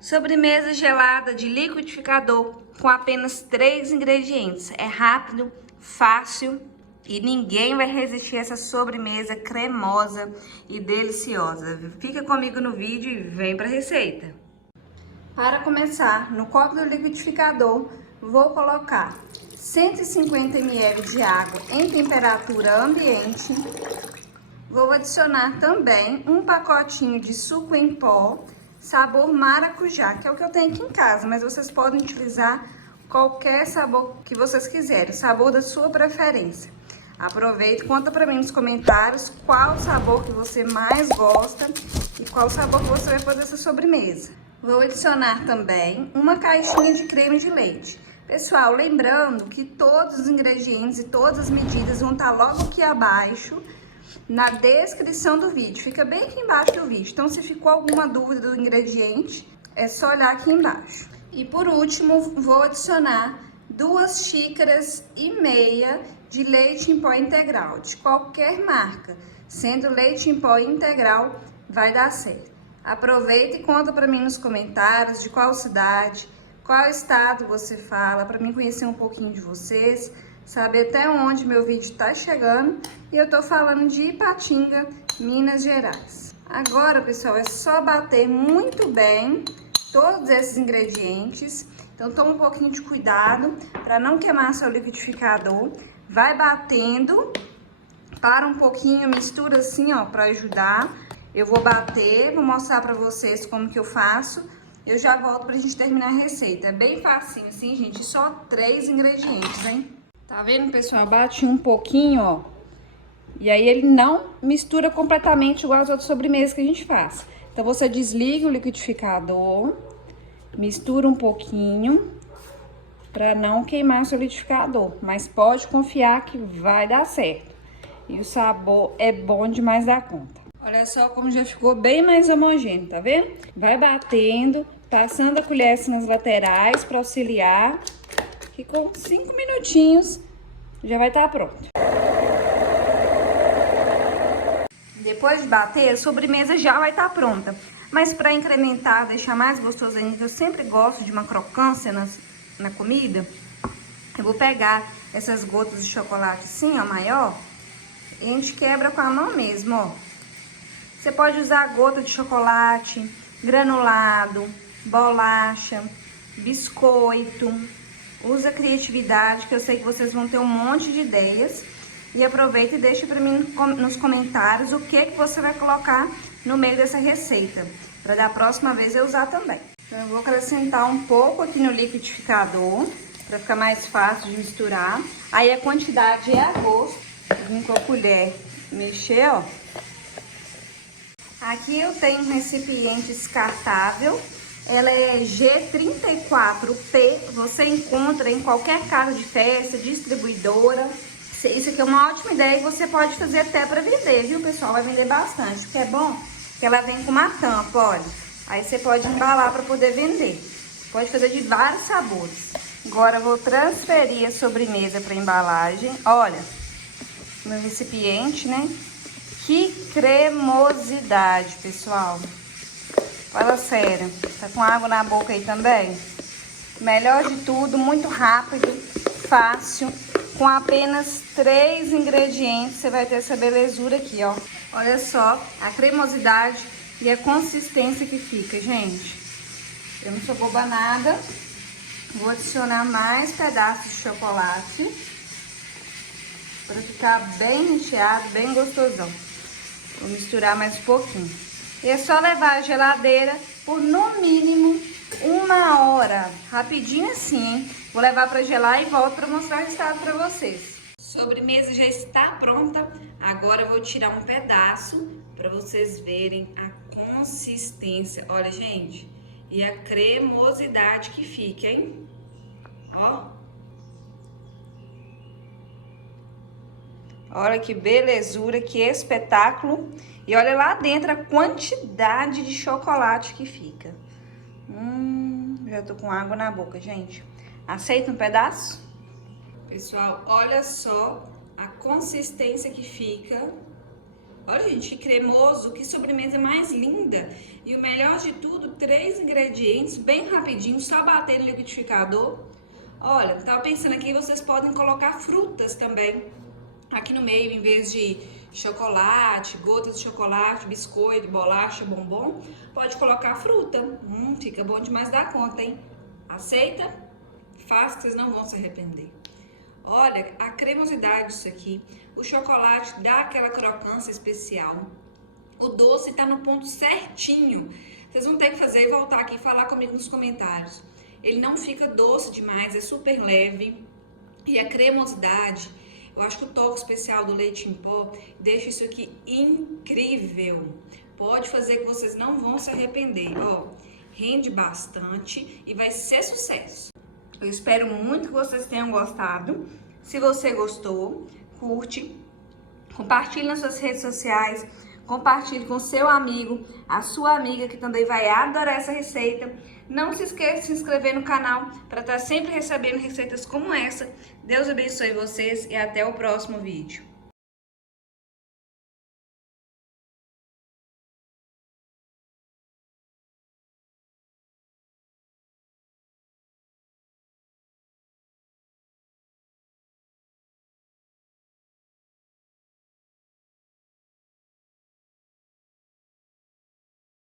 Sobremesa gelada de liquidificador com apenas 3 ingredientes. É rápido, fácil e ninguém vai resistir a essa sobremesa cremosa e deliciosa. Fica comigo no vídeo e vem para a receita. Para começar, no copo do liquidificador, vou colocar 150 ml de água em temperatura ambiente. Vou adicionar também um pacotinho de suco em pó, sabor maracujá, que é o que eu tenho aqui em casa, mas vocês podem utilizar qualquer sabor que vocês quiserem, sabor da sua preferência. Aproveita e conta pra mim nos comentários qual sabor que você mais gosta e qual sabor que você vai fazer essa sobremesa. Vou adicionar também uma caixinha de creme de leite. Pessoal, lembrando que todos os ingredientes e todas as medidas vão estar logo aqui abaixo na descrição do vídeo, fica bem aqui embaixo do vídeo. Então, se ficou alguma dúvida do ingrediente, é só olhar aqui embaixo. E por último, vou adicionar 2,5 xícaras de leite em pó integral, de qualquer marca. Sendo leite em pó integral, vai dar certo. Aproveita e conta para mim nos comentários de qual cidade, qual estado você fala, para mim conhecer um pouquinho de vocês, saber até onde meu vídeo tá chegando. E eu tô falando de Ipatinga, Minas Gerais. Agora, pessoal, é só bater muito bem todos esses ingredientes. Então, toma um pouquinho de cuidado para não queimar seu liquidificador. Vai batendo, para um pouquinho, mistura assim, ó, para ajudar. Eu vou bater, vou mostrar para vocês como que eu faço. Eu já volto pra gente terminar a receita. É bem facinho assim, gente, só 3 ingredientes, hein? Tá vendo, pessoal? Bate um pouquinho, ó. E aí ele não mistura completamente igual as outras sobremesas que a gente faz. Então, você desliga o liquidificador, mistura um pouquinho, pra não queimar o seu liquidificador. Mas pode confiar que vai dar certo. E o sabor é bom demais da conta. Olha só como já ficou bem mais homogêneo, tá vendo? Vai batendo, passando a colher assim nas laterais pra auxiliar. Que com 5 minutinhos já vai estar pronto. Depois de bater, a sobremesa já vai estar pronta. Mas para incrementar, deixar mais gostoso ainda, que eu sempre gosto de uma crocância na comida, eu vou pegar essas gotas de chocolate assim, ó, maior, e a gente quebra com a mão mesmo, ó. Você pode usar gota de chocolate, granulado, bolacha, biscoito. Usa criatividade, que eu sei que vocês vão ter um monte de ideias. E aproveita e deixa pra mim nos comentários o que você vai colocar no meio dessa receita, para da próxima vez eu usar também. Então, eu vou acrescentar um pouco aqui no liquidificador, para ficar mais fácil de misturar. Aí a quantidade é a gosto. Vim com a colher mexer, ó. Aqui eu tenho um recipiente descartável. Ela é G34P, você encontra em qualquer casa de festa, distribuidora. Isso aqui é uma ótima ideia e você pode fazer até para vender, viu, pessoal? Vai vender bastante, porque é bom que ela vem com uma tampa, olha. Aí você pode embalar para poder vender. Pode fazer de vários sabores. Agora eu vou transferir a sobremesa para embalagem. Olha, meu recipiente, né? Que cremosidade, pessoal. Fala sério, tá com água na boca aí também? Melhor de tudo, muito rápido, fácil, com apenas 3 ingredientes, você vai ter essa belezura aqui, ó. Olha só a cremosidade e a consistência que fica, gente. Eu não sou boba nada, vou adicionar mais pedaços de chocolate para ficar bem recheado, bem gostosão. Vou misturar mais um pouquinho. E é só levar à geladeira por no mínimo 1 hora. Rapidinho assim, hein? Vou levar para gelar e volto para mostrar o resultado para vocês. Sobremesa já está pronta. Agora eu vou tirar um pedaço para vocês verem a consistência. Olha, gente, e a cremosidade que fica, hein? Ó. Olha que belezura, que espetáculo. E olha lá dentro a quantidade de chocolate que fica. Já tô com água na boca, gente. Aceita um pedaço? Pessoal, olha só a consistência que fica. Olha, gente, que cremoso, que sobremesa mais linda. E o melhor de tudo, 3 ingredientes, bem rapidinho, só bater no liquidificador. Olha, tava pensando aqui, vocês podem colocar frutas também aqui no meio, em vez de chocolate, gotas de chocolate, biscoito, bolacha, bombom, pode colocar fruta. Fica bom demais da conta, hein? Aceita? Faça que vocês não vão se arrepender. Olha, a cremosidade disso aqui, o chocolate dá aquela crocância especial, o doce tá no ponto certinho. Vocês vão ter que fazer e voltar aqui e falar comigo nos comentários. Ele não fica doce demais, é super leve. E a cremosidade, eu acho que o toque especial do leite em pó deixa isso aqui incrível. Pode fazer que vocês não vão se arrepender, ó. Rende bastante e vai ser sucesso. Eu espero muito que vocês tenham gostado. Se você gostou, curte, compartilhe nas suas redes sociais, compartilhe com seu amigo, a sua amiga que também vai adorar essa receita. Não se esqueça de se inscrever no canal para estar sempre recebendo receitas como essa. Deus abençoe vocês e até o próximo vídeo.